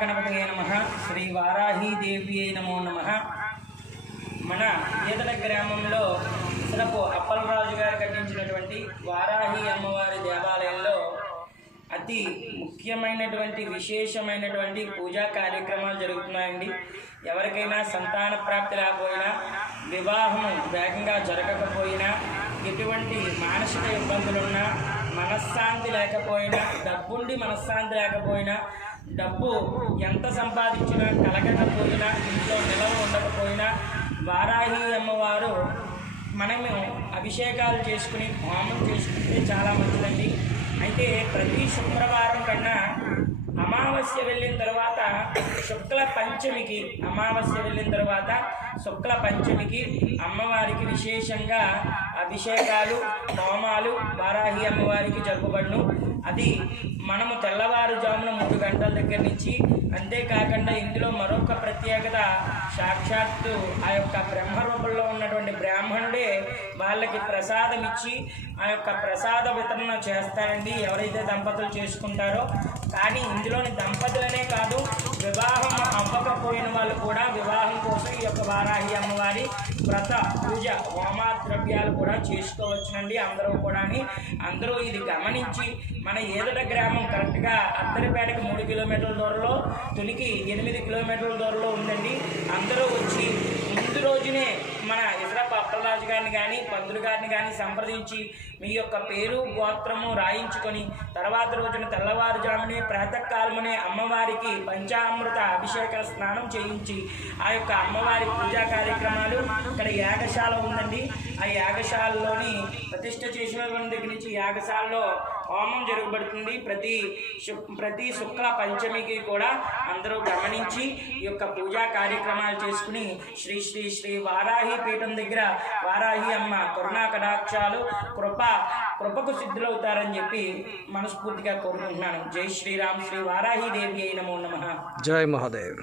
గణపతయే నమః. శ్రీ వారాహీదేవ్యై నమో నమః. మన ఈదల గ్రామంలో ఇసలపు అప్పలరాజు గారు కట్టించినటువంటి వారాహి అమ్మవారి దేవాలయంలో అతి ముఖ్యమైనటువంటి విశేషమైనటువంటి పూజా కార్యక్రమాలు జరుగుతున్నాయండి. ఎవరికైనా సంతాన ప్రాప్తి లేకపోయినా, వివాహం వేగంగా జరగకపోయినా, ఎటువంటి మానసిక ఇబ్బందులున్నా, మనశ్శాంతి లేకపోయినా, డబ్బుండి మనశ్శాంతి లేకపోయినా, డబ్బు ఎంత సంపాదించినా కలగకపోయినా, ఇంట్లో నిలవ ఉండకపోయినా, వారాహి అమ్మవారు మనము అభిషేకాలు చేసుకుని హోమం చేసుకుంటే చాలా మంచిదండి. అయితే ప్రతి శుక్రవారం కన్నా అమావాస్య వెళ్ళిన తర్వాత శుక్ల పంచమికి శుక్ల పంచమికి అమ్మవారికి విశేషంగా అభిషేకాలు హోమాలు వారాహి అమ్మవారికి జరుపబడును. అది మనము తెల్లవారుజామున 3 గంటల దగ్గర నుంచి, అంతేకాకుండా ఇందులో మరొక ప్రత్యేకత, సాక్షాత్తు ఆ యొక్క బ్రహ్మరూపంలో ఉన్నటువంటి బ్రాహ్మణుడే వాళ్ళకి ప్రసాదం ఇచ్చి ఆ యొక్క ప్రసాద వితరణ చేస్తారండి ఎవరైతే దంపతులు చేసుకుంటారో. కానీ ఇందులోని దంపతులనే కాదు, వివాహం అవ్వకపోయిన వాళ్ళు కూడా వివాహం కోసం ఈ యొక్క వారాహి అమ్మవారి వ్రత పూజ హోమా ద్రవ్యాలు కూడా చేసుకోవచ్చునండి. అందరూ ఇది గమనించి మన ఏదట గ్రామం కరెక్ట్గా అత్తరిపేటకి 3 కిలోమీటర్ల దూరంలో, తునికి 8 కిలోమీటర్ల దూరంలో ఉందండి. అందరూ వచ్చి ముందు రోజునే మన ఇసరప్ప అప్పలరాజు గారిని కానీ పంతులు గారిని కానీ సంప్రదించి మీ యొక్క పేరు గోత్రము రాయించుకొని తర్వాత రోజున తెల్లవారుజామునే ప్రాతకాలమునే అమ్మవారికి పంచామృత అభిషేక స్నానం చేయించి ఆ యొక్క అమ్మవారి పూజా కార్యక్రమాలు, ఇక్కడ యాగశాల ఉందండి, ఆ యాగశాలలోని ప్రతిష్ఠ చేసినటువంటి దగ్గర నుంచి యాగశాలలో హోమం జరగబడుతుంది. ప్రతి శుక్ల పంచమికి కూడా అందరూ గమనించి ఈ యొక్క పూజా కార్యక్రమాలు చేసుకుని శ్రీ శ్రీ శ్రీ వారాహి పీఠం దగ్గర వారాహి అమ్మ కరుణా కటాక్షాలు కృపకు సిద్ధులవుతారని చెప్పి మనస్ఫూర్తిగా కోరుకుంటున్నాను. జై శ్రీరామ్. శ్రీ వారాహి దేవి నమో నమః. జై మహాదేవ్.